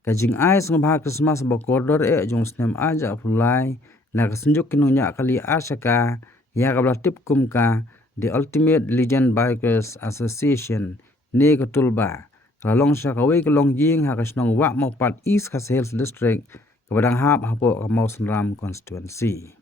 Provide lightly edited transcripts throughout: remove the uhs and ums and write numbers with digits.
Kajing ais ngabha Christmas bakordor jong snem aja fulai na kasenjuk kinunya kali asaka ya kabla tipkum ka the Ultimate Legend Bikers Association ne katulba kalong sya kawe kalong ying ha kasnong wa mau pat East Hills District kabadang hap hapo kamau senram constituency.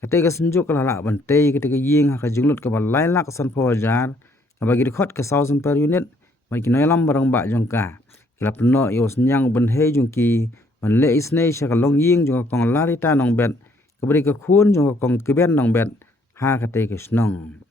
Ketika senjuk kalala bantai ketika ying ha kajunglut kabalai lak san fawajar kabagi dikot ke 1000 per unit bagi noilam barang bak jongka kila peno yo senyang ben he jungki man le isne sya kalong ying jong kong lari ta nong bet kabari ka khun jong kong keben nong bet ha ketika snong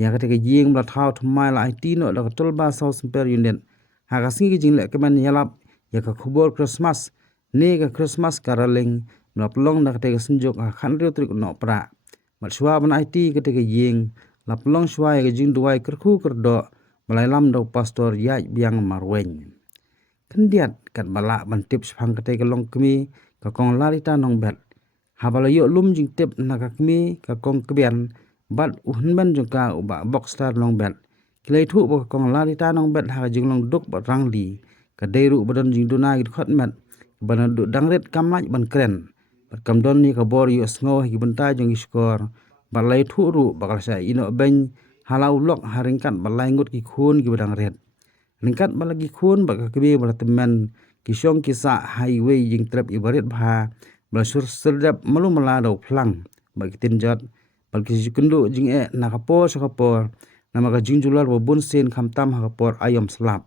ya ketika ying bla thau thmai la IT no da katulba 1000 per unit ha kasingi jing le keman yalap ya ka khubor Christmas ne ka Christmas caroling na pelong da ketika senjuk ha khanri trik no pra mat shwa ban IT ketika ying la pelong shwa ya jing duai kerku kerdo malai lam do pastor ya biang marwen kendiat kat balak ban tips phang ketika long kemi ka kong lari ta nong bet habala yo lum jing tip na ka kemi ka kong kebian bat uhun ban jong ka uba box star long bet kilai thu ba kong lari ta nong bet ha jing long duk ba rangli ka deiru badan jing duna git khot met ban du dangret kamlaj ban kren bat kamdon ni ka bor yo sngo hi benta jong iskor balai thu ru bakal sa ino ben halau lok haringkat balai ngut ki khun ki badang ret ringkat balagi khun bak kebe bala teman kisong kisa highway jing trap ibarit bha basur serdap malu malado plang bak tinjat bal ki kundu jing nakapor sakapor nama ka jing jular bo bun sen khamtam hakapor ayom slap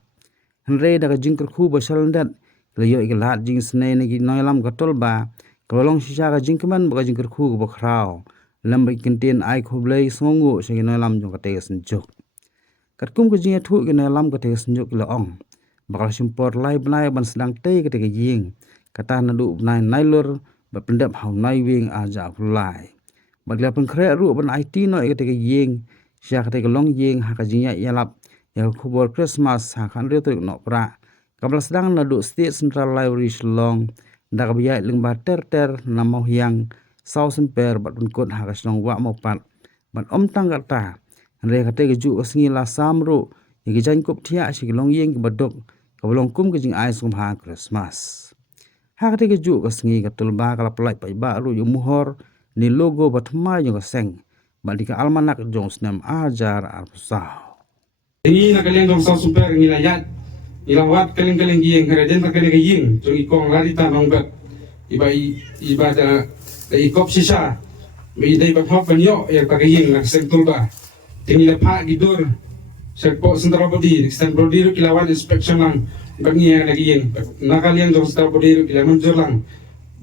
henre daga jing kerku basal dat leyo iglat jing snei ne gi noilam gatol ba kolong sisa ka jing keman bak jing kerku bo khrao lambai kintin ai khoblei songu segi noilam jong kate senjuk katkum ke jing thu ke noilam kate senjuk laong bakal simpor lai benai ban sedang te kate ke jing kata nadu nai nailur ba pendap hau nai wing aja fulai bagla pen kre ru ban IT no kate ke jing sia kate ke long jing ha ka jing ya lap ya khubor Christmas ha khan re tu no pra kabla sedang nadu state central library Shillong da ka biya ling ba ter na mau yang 1000 per bat kun ha ka snong wa mo pat ban tang ta re kate ke ju asngi la samru ye jan kup thia si long yeng ke badok ka long kum ke jing ai sum ha Christmas ha kate ke ju asngi ka tulba kala plai pai ba ru yu muhor ni logo batma yo ka seng balika almanak jong snam ajar arpusau ini na kalian dong sa super ngilayat ilawat kalian gieng karaden ta kalian gieng jong ikong lari ta nong bet iba da ikop sisa may day baghop banyo ya kagiyeng nagsentul ba tingila pa gidur sa po sentral body extend body kilawan inspection lang bangiya nagiyeng nakaliang dong sentral body kilawan jur lang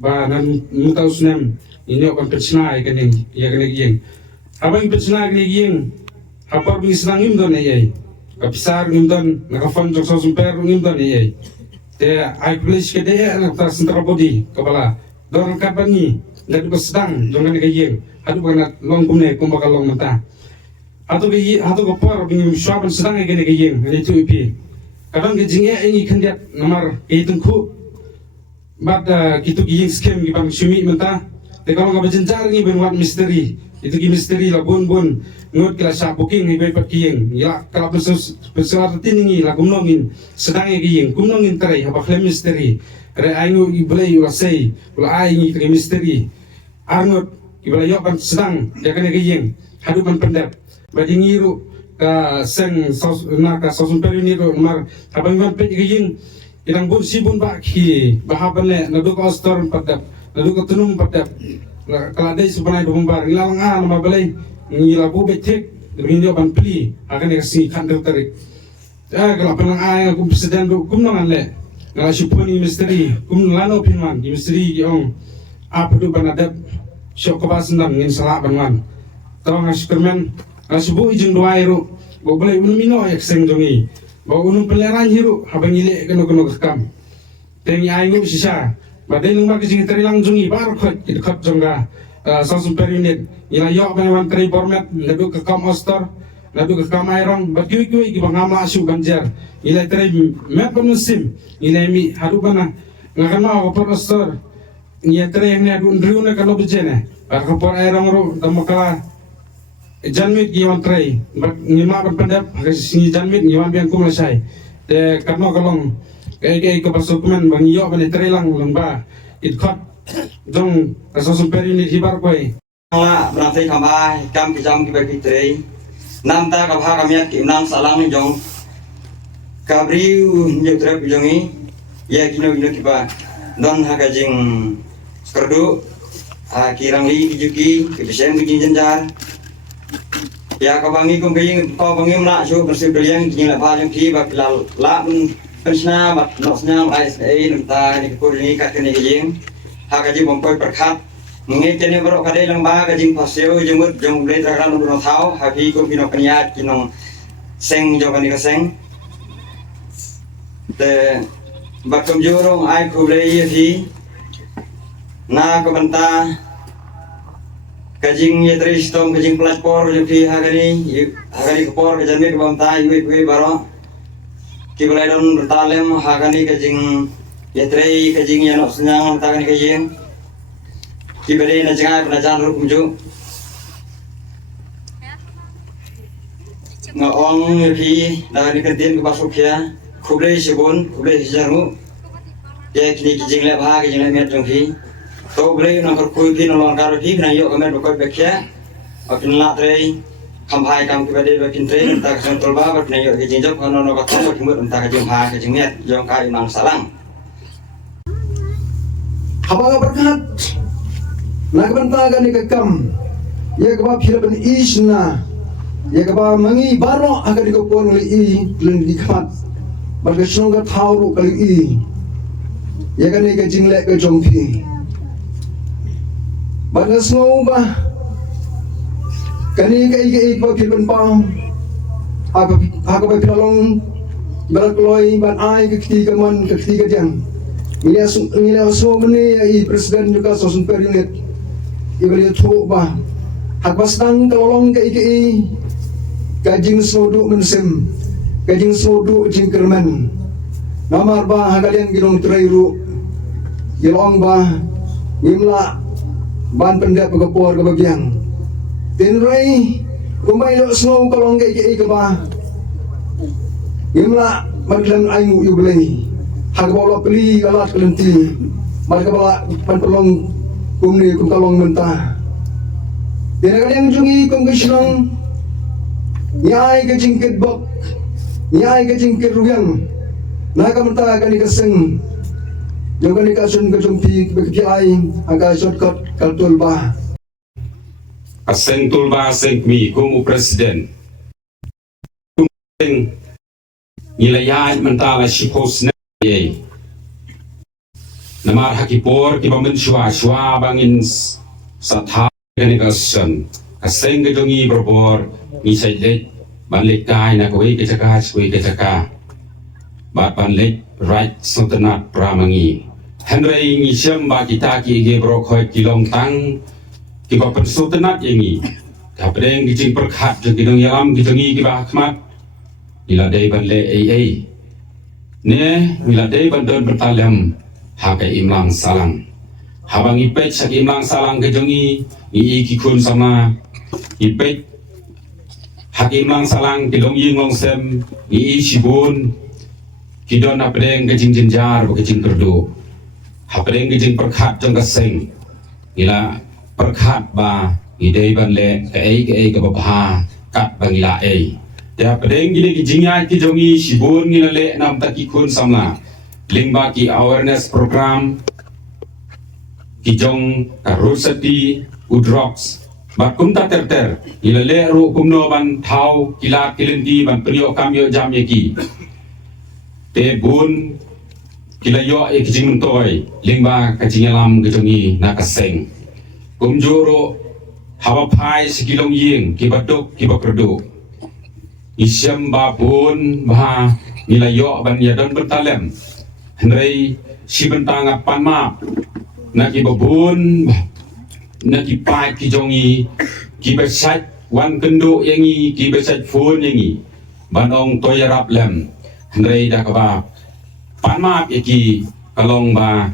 ba nan mutaw sunem inyo kan petsna ay kaning ya kanigiyeng habang petsna kanigiyeng hapar bingisnang imdon ay kapisar ngimdon nakafan jong sa sumper ngimdon ay te ay place kede nakta sentral body kabala dorang kabangi dan sedang jangan kayeng adu kana long kumne kumbaka long mata atu ko por bing swaban sedang kene kayeng ni tu ipi kadang ke jinge ini kandiat nomor itun ku bad kitu kiyeng scam gi bang sumi mata te kalau ga benjar ni ben wat misteri itu ki misteri la bun ngut kila sa booking ni be pat kiyeng ya kala besar tiningi la kumnongin sedang kayeng kumnongin trai haba klem misteri re ainu iblay wasay wala ainu kay misteri arnot ibala yo kan sedang ya kan kayeng hadupan pendap badi ngiru ka seng na ka sosun perini ro mar habang man pe kayeng idang bun sibun ba ki bahaban le nadu ka ostor pendap nadu ka tunum pendap kala dai subanay bumbar ilang mabalay ngilabu betek rinyo ban pli akan kasi kandu tarik kala pelang ay kum presiden kumnangan le ngala suponi misteri kum lano pinman di misteri giong apa tu banadap syok kebasan ngin salah banwan taw nga superman subu ijeng dua iro bo boleh unumino yak seng jongi bo unum peleran hiru habang ile keno kakam tengi aingu sisa badai lung bagi jing terilang jongi bar khot khot jongga sasum perinit ila yok banwan tri format nadu kakam ostor nadu kakam airong bagi gi bangama asu ganjar ila tri met musim ila mi harubana ngakama ko por ostor nia tre yang nia dun riu na kalau bejene par kapor airong ro tamakala janmit giwan tre bak ngima ban pendap kasi janmit giwan biang kum lasai te karno kalong Kaya kapasukuman bang iyo bani trelang lamba itkot jong kasasumper unit hibar koy. La berarti kampai kam kijam kibagi trei nam ta kabha kamiat ki nam salang ni jong kabri nyetra bijongi ya kino kiba don hakajing kerdu kirang li kijuki kibisen kijing jenjar ya kabangi kum kijing pa bangi mna shu bersih beliang kijing la bajong ki bakilal la pensna bat nosnya ai nta ni kurni katni kijing hakajing bompoi perkhat nghe cho nên bro cái đây ba cái jing paseo jing mut jong le tra kan no thau ha phi ko pino kaniat kinong seng jo kan ka seng te ba kom jorong ai khu le ye thi na ko banta cái jing ye tri stom cái jing platform je phi ha gani ko por cái janme ko banta yu baro ki balai don bertalem ha gani cái jing ye tri cái jing ye no senyang ta gani cái jing kibere na jangan belajar rukum ju ngong phi dari kantin ke basuk ya kuble sibun kuble hijaru ya kini kijing le bha kijing le met jong phi to ble na kar kui phi na lon kar phi na yo kamet bakoi bekya akin la tre khambai kam kibere bakin tre ta kan tolba bat na yo kijing jok no no ka thong kimut ta ka jing ha kijing met jong kai mang salang Habang berkat Nagbantagan ni kakam, ya kaba Philippine is na, ya kaba mangi baro agar dikopon oleh leng dikmat, berkesenong ke tahu kali ya kan ni kejinglek ke jompi, berkesenong bah, kani ke kaba Philippine pau, apa Philippine berkeloi ban ai ke ketiga man ke ketiga jang, nilai semua benda ya presiden juga sosun per unit. Ibali tu bah, hak pasang kalolong ke IKI, kajing sodu mensim, kajing sodu jingkerman, namar bah kalian gilong terairu, gilong bah, imla ban pendek pegapor kebagian, tinrai kumai lo snow kalong ke IKI ke bah, imla maglan aingu ibali, hak bola peli alat kelenti, mereka bola pan pelong kumni kum kalong mentah. Dia kadang jungi kum kesenang, nyai ke jingkit bok, nyai ke jingkit ruyang, nak mentah kani keseng, jauh kani kasun ke jumpi berkiai, agak shortcut kaltul bah. Aseng tulba aseng mi kumu presiden. Kumeng nilayan mentala shipos na ye. Namar hakipor ki bamen shwa bangin satha gani kasan. Aseng gedongi berbor ni saidek banlek kai na koi kecaka koi kecaka. Bat banlek right sotenat pramangi. Henry ngi syam ba kita ki ge bro khoi kilong tang ki ba pen sotenat yengi. Ka pedeng gijing perkhat je gidong yalam gidongi ki ba khmat. Ila dei banle ai. Ne ila dei bandon bertalam hakai imlang salang. Habang ipet sak imlang salang gedongi i kikun sama ipet hak imlang salang kidong yingong sem i sibun kidon apdeng gejing jenjar gejing kerdu hapdeng gejing perkhat jong kaseng ila perkhat ba idei banle ke babha kat bangila ai ya apdeng gile gejingya kijongi sibun ngila le nam takikun samla lingba ki awareness program kijong karusati udrox bakum ta ter ilale ru kumno ban thau kilat kilendi ban priyo kamyo jam yeki te bun kilayo e kijing toy lingba kajingalam gejongi nakaseng kumjoro hawa phai sikilong ying kibadok kibakredo isyam babun bah nilayo ban yadon bertalem Henry si bentang apan map nak ibabun nak ipai kijongi kibesat wan kendo yangi kibesat phone yangi banong toyarap lem Henry dah kaba pan map yaki kalong ba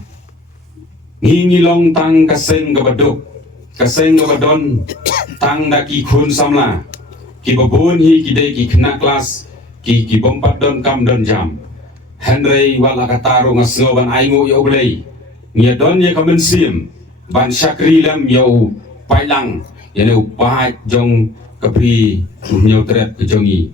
ngingilong tang kaseng kabaduk kaseng kabadon tang daki khun samla kibabun hi kidai ki kena kelas ki bompat don kam don jam Henry wala kataro nga sngo ban aingo yo blay ngia don ye kamen sim ban syakri lam yo pailang yane upahat jong kapri nyo trep ke jongi